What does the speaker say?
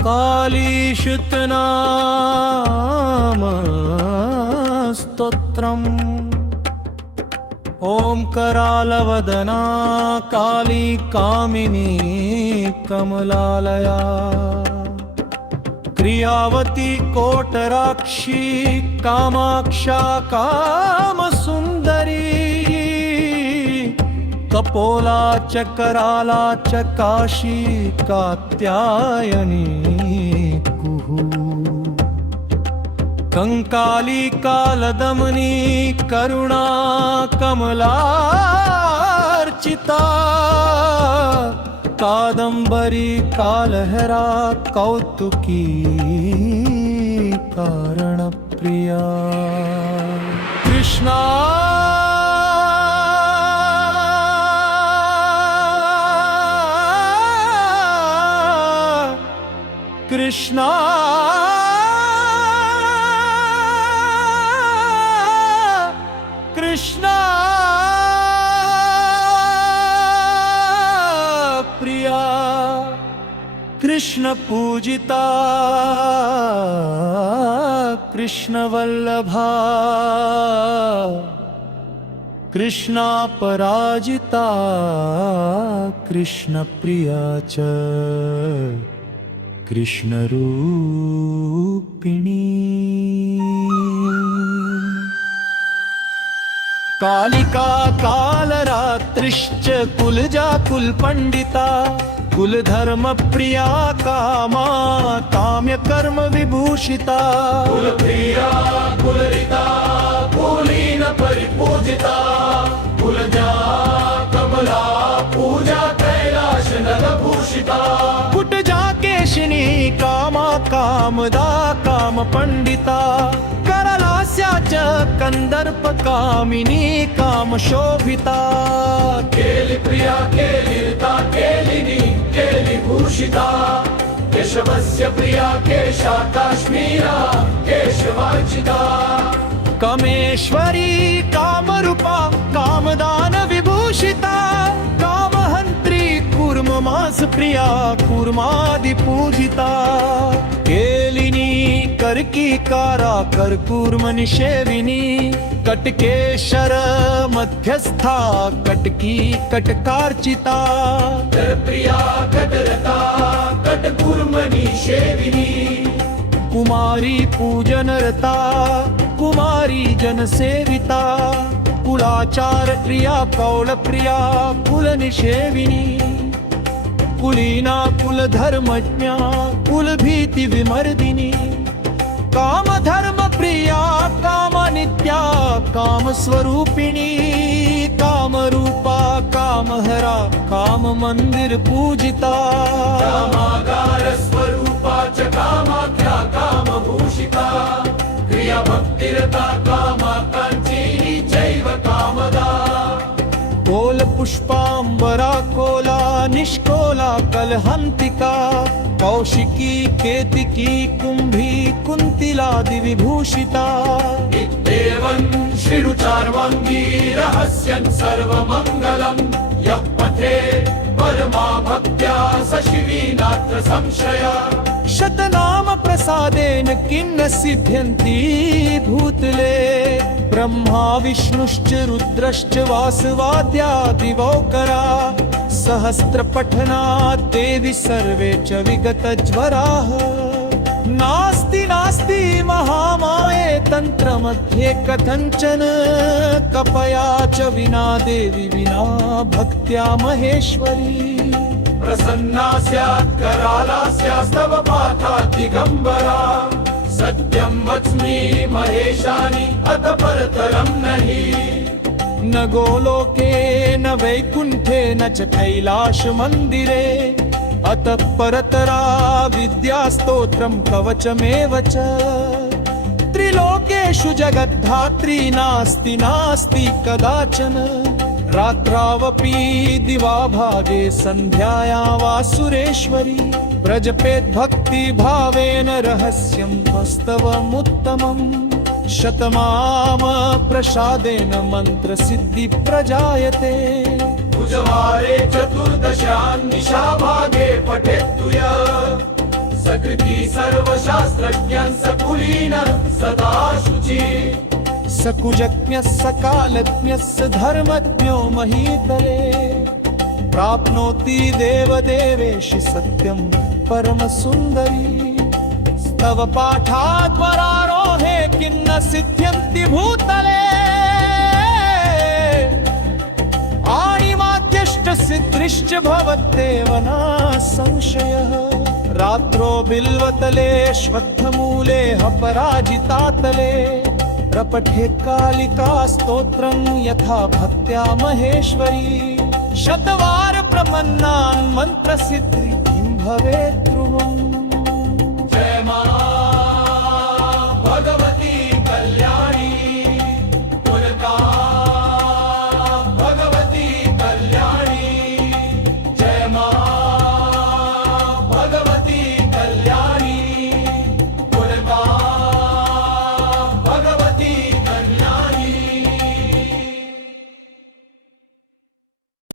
कालीशुतनाम स्तोत्रम्। ॐ करालवदना काली कामिनी कमलालया, क्रियावती कोटराक्षी Kamaksha कामसुन्दरी, Coppola च कराला च काशी कात्यायनी कुहू, कंकाली कालदमनी करुणा कमलार्चिता, कादंबरी कालहरा कौतुकी कारणप्रिया। कृष्णा कृष्णा कृष्णा प्रिया, कृष्ण पूजिता कृष्ण वल्लभा, कृष्णा पराजिता कृष्ण प्रिया च कृष्ण रूपिणी। कालिका कालरात्रिश्च कुलजा कुलपंडिता, कुलधर्म प्रिया कामा काम्य कर्म विभूषिता, कुलप्रिया कुलरिता कुलीन परिपूजिता, कुलजा कमला पूजा कैलाश नलभूषिता, कुटजा केशिनी कामा कामदा काम पंडिता, करलास्या च कंदर्प कामिनी काम शोभिता, केलि प्रिया केलिरिता केलिनी केलिभूषिता, केशवस्य प्रिया केशा काश्मीरा केशवार्चिता, कामेश्वरी कामरूपा कामदान विभूषिता, कामहंत्री कूर्ममास प्रिया कूर्मादि पूजिता, केलिनी करकीकारा करकूर्म निषेविनी, कटकेशर मध्यस्था कटकी कटकारचिता, प्रिया कटरता कटकूर्मणि सेविनी, कुमारी पूजनरता कुमारी जन सेविता, कुलाचार प्रिया कौल प्रिया कुल निषेविनी, कुलीना कुल धर्मज्ञा कुल भीति विमर्दिनी, काम धर्म प्रिया काम नित्या काम स्वरूपिणी, काम रूपा काम हरा काम मंदिर पूजिता, कामागार स्वरूपा च कामाख्या कामभूषिता, क्रिया भक्तिरता कामा काञ्चीनी चैव कामदा, कोल पुष्पांबरा कोला निष्कोला कलहंतिका, कौशिकी केतिकी कुंभी कुंतिलादि विभूषिता, इत्येवं श्रीरुचार्वाङ्गी रहस्यं सर्वमङ्गलं, यः पठे परमा भक्त्या स शिवी नात्र संशया, शतनाम प्रसादेन किन्न सिद्ध्यन्ति भूतले, ब्रह्मा विष्णुश्च रुद्रश्च वासवाद्या दिवौकरा, सहस्र पठनात् देवि सर्वे च विगतज्वराः, नास्ति नास्ति महामाये तन्त्रमध्ये कथञ्चन, कपया च विना देवी विना भक्त्या महेश्वरी, प्रसन्ना स्यात् कराला स्यास्तव पाठात् दिगम्बरा, सत्यं वच्मि महेशानि अत परतरं नहि, न गोलोके न वैकुण्ठे न च कैलाश मन्दिरे, अतः परतरा विद्यास्तोत्रं कवचमेव च, त्रिलोकेषु जगद्धात्री नास्ति नास्ति कदाचन, रात्रावपि दिवा भागे सन्ध्यायां वा सुरेश्वरी, प्रजपेत् भक्ति भावेन रहस्यं वास्तवमुत्तमम्, शतमाम प्रसादेन मंत्र सिद्धि प्रजायते, कुजवारे चतुर्दशान् निशाभागे पठेत्तु यः, स सकृती सर्व शास्त्रज्ञान सकुलीन सदा शुची सकुजज्ञः सकालज्ञस्य धर्मज्ञो महीतले प्राप्नोति देवदेवेशि सत्यं परमसुन्दरी तव पाठाद्वरारोहे किन्न सिद्ध्यन्ति भूतले आणिमाद्यष्ट सिद्धिश्च भवत्येव न संशयः रात्रो बिल्वतले श्वत्थमूले अपराजितातले प्रपठे कालिका स्तोत्रं यथा भक्त्या महेश्वरी शतवार प्रमन्नान् मन्त्रसिद्धि किं भवेत् ध्रुवम्